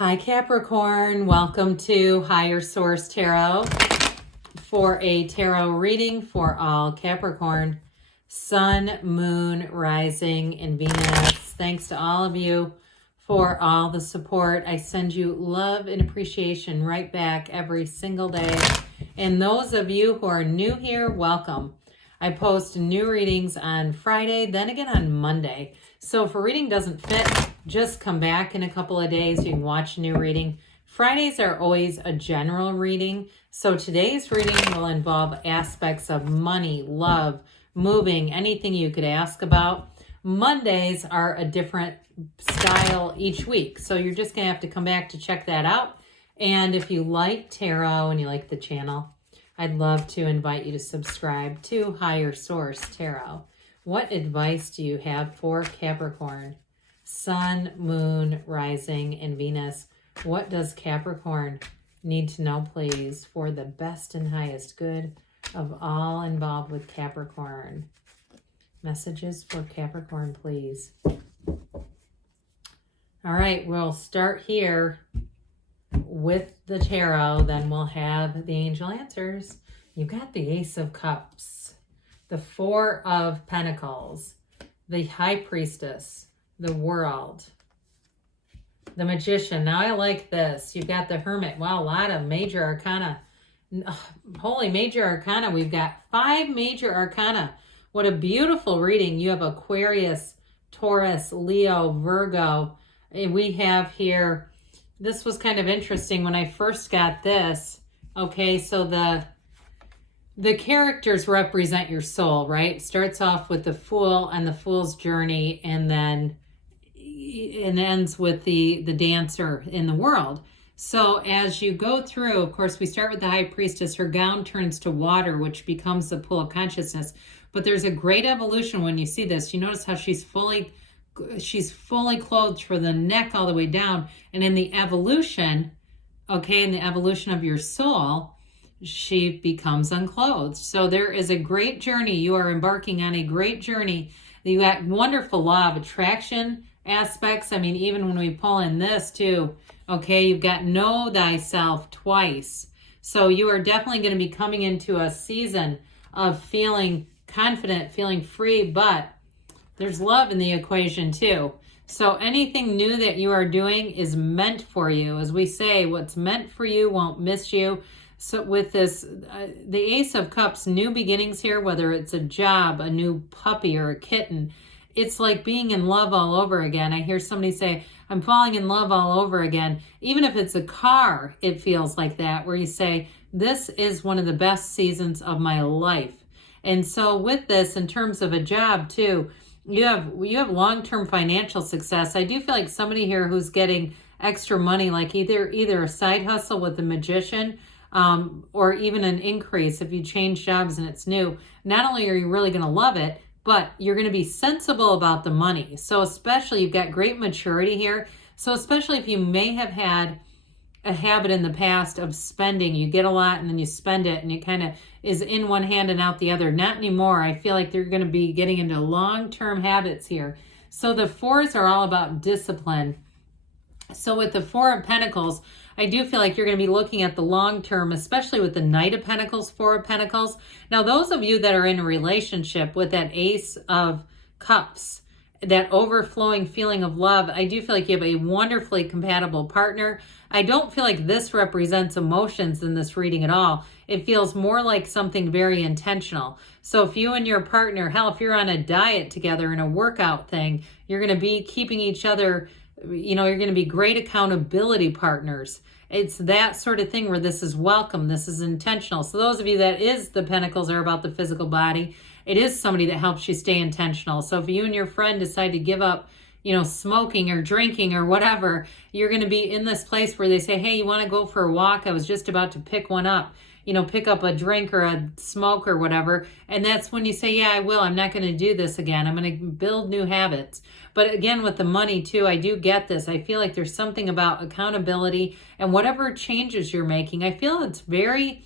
Hi Capricorn, welcome to Higher Source Tarot for a tarot reading for all Capricorn, Sun, Moon, Rising, and Venus. Thanks to all of you for all the support. I send you love and appreciation right back every single day. And those of you who are new here, welcome. I post new readings on Friday, then again on Monday. So if a reading doesn't fit, just come back in a couple of days. You can watch a new reading. Fridays are always a general reading. So today's reading will involve aspects of money, love, moving, anything you could ask about. Mondays are a different style each week. So you're just going to have to come back to check that out. And if you like tarot and you like the channel, I'd love to invite you to subscribe to Higher Source Tarot. What advice do you have for Capricorn? Sun, Moon, Rising, and Venus. What does Capricorn need to know, please, for the best and highest good of all involved with Capricorn? Messages for Capricorn, please. All right, we'll start here with the tarot, then we'll have the angel answers. You've got the Ace of Cups, the Four of Pentacles, the High Priestess, the World, the Magician. Now I like this. You've got the Hermit. Wow, a lot of Major Arcana. Holy Major Arcana. We've got 5 Major Arcana. What a beautiful reading. You have Aquarius, Taurus, Leo, Virgo. And we have here, this was kind of interesting when I first got this. Okay, so the characters represent your soul, right? Starts off with the Fool and the Fool's journey, and then it ends with the dancer in the world. So as you go through, of course, we start with the High Priestess. Her gown turns to water, which becomes the pool of consciousness. But there's a great evolution when you see this. You notice how she's fully clothed from the neck all the way down. And in the evolution, okay, in the evolution of your soul, she becomes unclothed. So there is a great journey. You are embarking on a great journey. You got wonderful law of attraction aspects. I mean, even when we pull in this too, okay, you've got know thyself twice. So you are definitely going to be coming into a season of feeling confident, feeling free, but there's love in the equation too. So anything new that you are doing is meant for you. As we say, what's meant for you won't miss you. So with this, the Ace of Cups, new beginnings here, whether it's a job, a new puppy, or a kitten, it's like being in love all over again. I hear somebody say, I'm falling in love all over again. Even if it's a car, it feels like that, where you say, this is one of the best seasons of my life. And so with this, in terms of a job too, you have long-term financial success. I do feel like somebody here who's getting extra money, like either a side hustle with the Magician, or even an increase if you change jobs and it's new. Not only are you really going to love it, but you're going to be sensible about the money. So especially, you've got great maturity here. So especially if you may have had a habit in the past of spending, you get a lot and then you spend it and it kind of is in one hand and out the other. Not anymore. I feel like they're going to be getting into long-term habits here. So the fours are all about discipline. So with the Four of Pentacles, I do feel like you're going to be looking at the long term, especially with the Knight of Pentacles, Four of Pentacles. Now, those of you that are in a relationship with that Ace of Cups, that overflowing feeling of love, I do feel like you have a wonderfully compatible partner. I don't feel like this represents emotions in this reading at all. It feels more like something very intentional. So if you and your partner, hell, if you're on a diet together in a workout thing, you're going to be keeping each other, you know, you're going to be great accountability partners. It's that sort of thing where this is welcome. This is intentional. So those of you that is the Pentacles are about the physical body, it is somebody that helps you stay intentional. So if you and your friend decide to give up, you know, smoking or drinking or whatever, you're going to be in this place where they say, hey, you want to go for a walk? I was just about to pick one up, you know, pick up a drink or a smoke or whatever. And that's when you say, yeah, I will. I'm not going to do this again. I'm going to build new habits. But again, with the money too, I do get this. I feel like there's something about accountability and whatever changes you're making. I feel it's very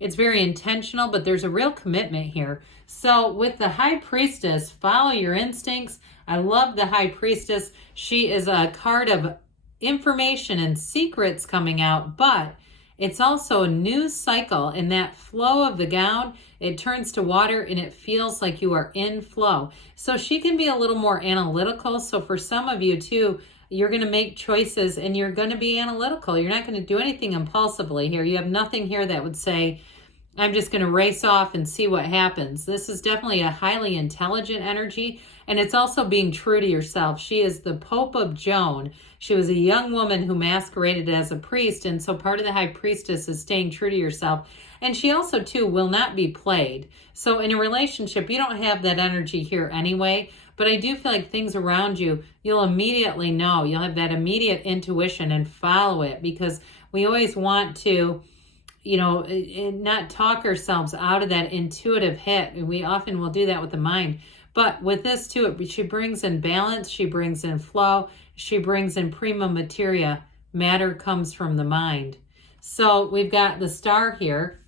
intentional, but there's a real commitment here. So with the High Priestess, follow your instincts. I love the High Priestess. She is a card of information and secrets coming out, but it's also a new cycle. In that flow of the gown, it turns to water and it feels like you are in flow. So she can be a little more analytical. So for some of you too, you're going to make choices and you're going to be analytical. You're not going to do anything impulsively here. You have nothing here that would say, I'm just going to race off and see what happens. This is definitely a highly intelligent energy, and it's also being true to yourself. She is the Pope of Joan. She was a young woman who masqueraded as a priest, and so part of the High Priestess is staying true to yourself. And she also, too, will not be played. So in a relationship, you don't have that energy here anyway, but I do feel like things around you, you'll immediately know. You'll have that immediate intuition and follow it, because we always want to, you know, not talk ourselves out of that intuitive hit. And we often will do that with the mind. But with this too, she brings in balance, she brings in flow, she brings in prima materia. Matter comes from the mind. So we've got the star here,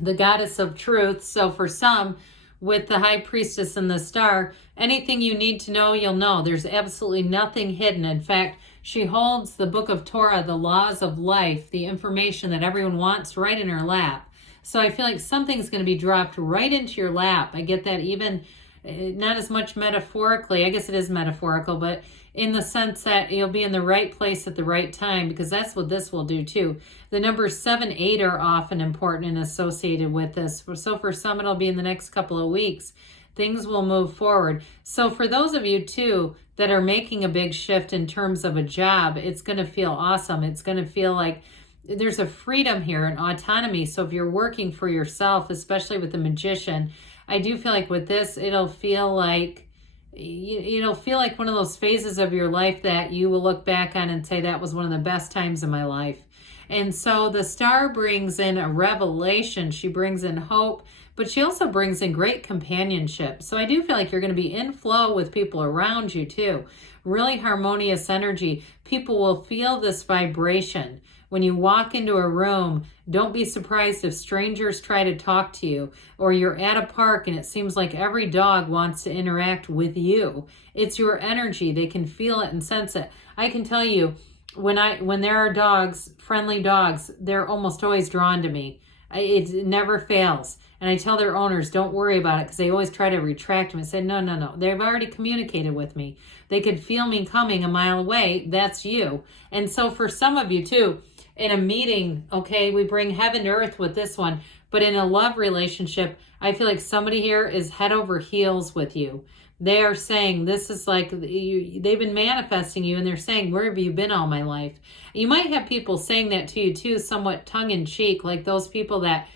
the goddess of truth. So for some, with the High Priestess and the star, anything you need to know, you'll know. There's absolutely nothing hidden. In fact, she holds the book of Torah, the laws of life, the information that everyone wants, right in her lap. So I feel like something's going to be dropped right into your lap. I get that, even not as much metaphorically. I guess it is metaphorical, but in the sense that you'll be in the right place at the right time, because that's what this will do too. The numbers 7, 8 are often important and associated with this. So for some, it'll be in the next couple of weeks. Things will move forward. So for those of you too that are making a big shift in terms of a job, it's going to feel awesome. It's going to feel like there's a freedom here, an autonomy. So if you're working for yourself, especially with the Magician, I do feel like with this, it'll feel like one of those phases of your life that you will look back on and say, that was one of the best times in my life. And so the star brings in a revelation. She brings in hope, but she also brings in great companionship. So I do feel like you're going to be in flow with people around you too. Really harmonious energy. People will feel this vibration. When you walk into a room, don't be surprised if strangers try to talk to you, or you're at a park and it seems like every dog wants to interact with you. It's your energy. They can feel it and sense it. I can tell you, when there are dogs, friendly dogs, they're almost always drawn to me. It never fails. And I tell their owners, don't worry about it, because they always try to retract them and say, no. They've already communicated with me. They could feel me coming a mile away. That's you. And so for some of you too, in a meeting, okay, we bring heaven to earth with this one, but in a love relationship, I feel like somebody here is head over heels with you. They are saying, this is like, they've been manifesting you, and they're saying, where have you been all my life? You might have people saying that to you too, somewhat tongue-in-cheek, like those people that,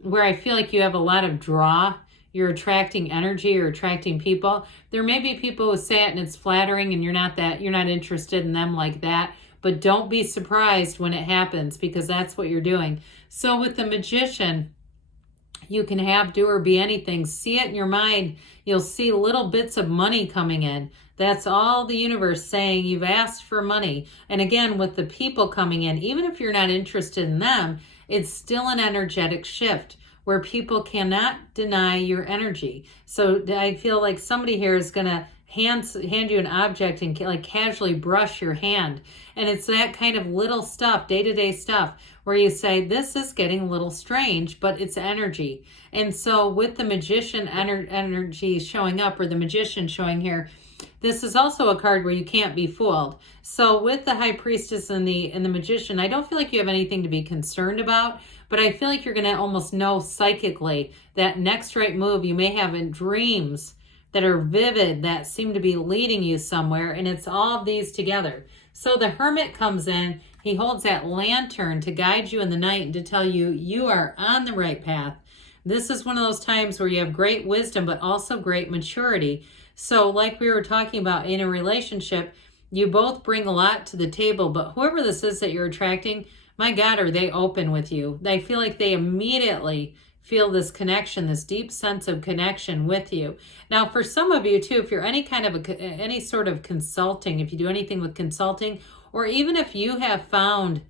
where I feel like you have a lot of draw, you're attracting energy or attracting people. There may be people who say it and it's flattering and you're not interested in them like that. But don't be surprised when it happens, because that's what you're doing. So with the Magician, you can have, do, or be anything. See it in your mind. You'll see little bits of money coming in. That's all the universe saying. You've asked for money. And again, with the people coming in, even if you're not interested in them, it's still an energetic shift where people cannot deny your energy. So I feel like somebody here is going to hand you an object and like casually brush your hand. And it's that kind of little stuff, day-to-day stuff, where you say, this is getting a little strange, but it's energy. And so with the Magician energy showing up, or the Magician showing here, this is also a card where you can't be fooled. So with the High Priestess and the Magician, I don't feel like you have anything to be concerned about, but I feel like you're going to almost know psychically that next right move you may have in dreams that are vivid, that seem to be leading you somewhere, and it's all of these together. So the Hermit comes in, he holds that lantern to guide you in the night and to tell you, you are on the right path. This is one of those times where you have great wisdom, but also great maturity. So like we were talking about in a relationship, you both bring a lot to the table, but whoever this is that you're attracting, my God, are they open with you? They feel like they immediately feel this connection, this deep sense of connection with you. Now, for some of you too, if you're any sort of consulting, if you do anything with consulting, or even if you have found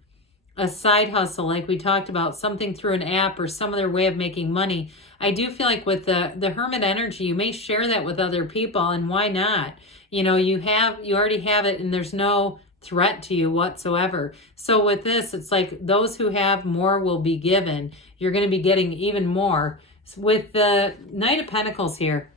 a side hustle, like we talked about, something through an app or some other way of making money, I do feel like with the Hermit energy, you may share that with other people, and why not? You know, you already have it, and there's no threat to you whatsoever. So with this, it's like those who have more will be given. You're going to be getting even more. With the Knight of Pentacles here,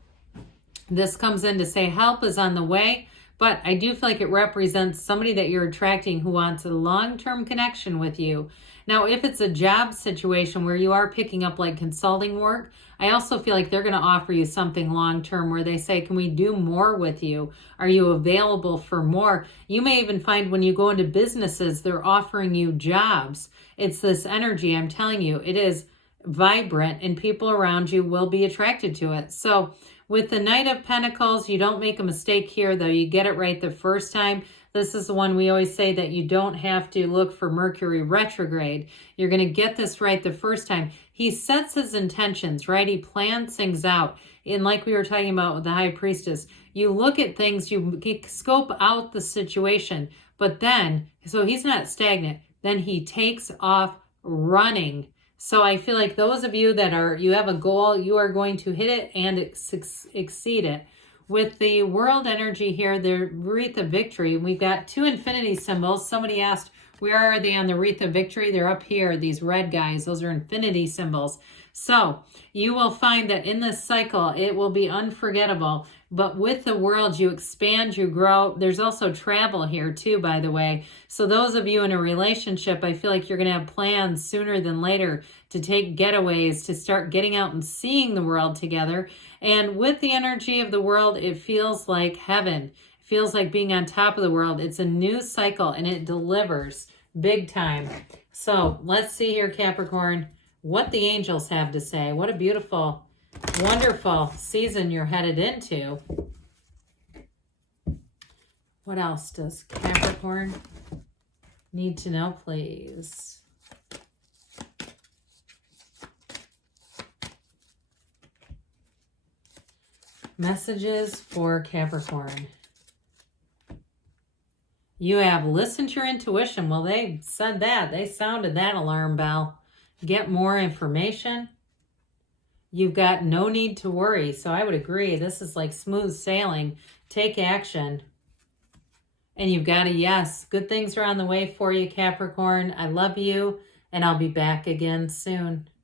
this comes in to say help is on the way, but I do feel like it represents somebody that you're attracting who wants a long-term connection with you. Now, if it's a job situation where you are picking up like consulting work, I also feel like they're going to offer you something long-term where they say, can we do more with you? Are you available for more? You may even find when you go into businesses, they're offering you jobs. It's this energy, I'm telling you, it is vibrant and people around you will be attracted to it. So with the Knight of Pentacles, you don't make a mistake here, though. You get it right the first time. This is the one we always say that you don't have to look for Mercury retrograde. You're going to get this right the first time. He sets his intentions, right? He plans things out. And like we were talking about with the High Priestess, you look at things, you scope out the situation, but then, so he's not stagnant, then he takes off running. So I feel like those of you that are, you have a goal, you are going to hit it and exceed it. With the world energy here, the wreath of victory, we've got two infinity symbols. Somebody asked, where are they on the wreath of victory? They're up here, these red guys. Those are infinity symbols. So you will find that in this cycle, it will be unforgettable. But with the world, you expand, you grow. There's also travel here too, by the way. So those of you in a relationship, I feel like you're going to have plans sooner than later to take getaways, to start getting out and seeing the world together. And with the energy of the world, it feels like heaven. It feels like being on top of the world. It's a new cycle and it delivers big time. So let's see here, Capricorn, what the angels have to say. What a beautiful, wonderful season you're headed into. What else does Capricorn need to know, please? Messages for Capricorn. You have listened to your intuition. Well, they said that. They sounded that alarm bell. Get more information. You've got no need to worry. So I would agree. This is like smooth sailing. Take action. And you've got a yes. Good things are on the way for you, Capricorn. I love you, and I'll be back again soon.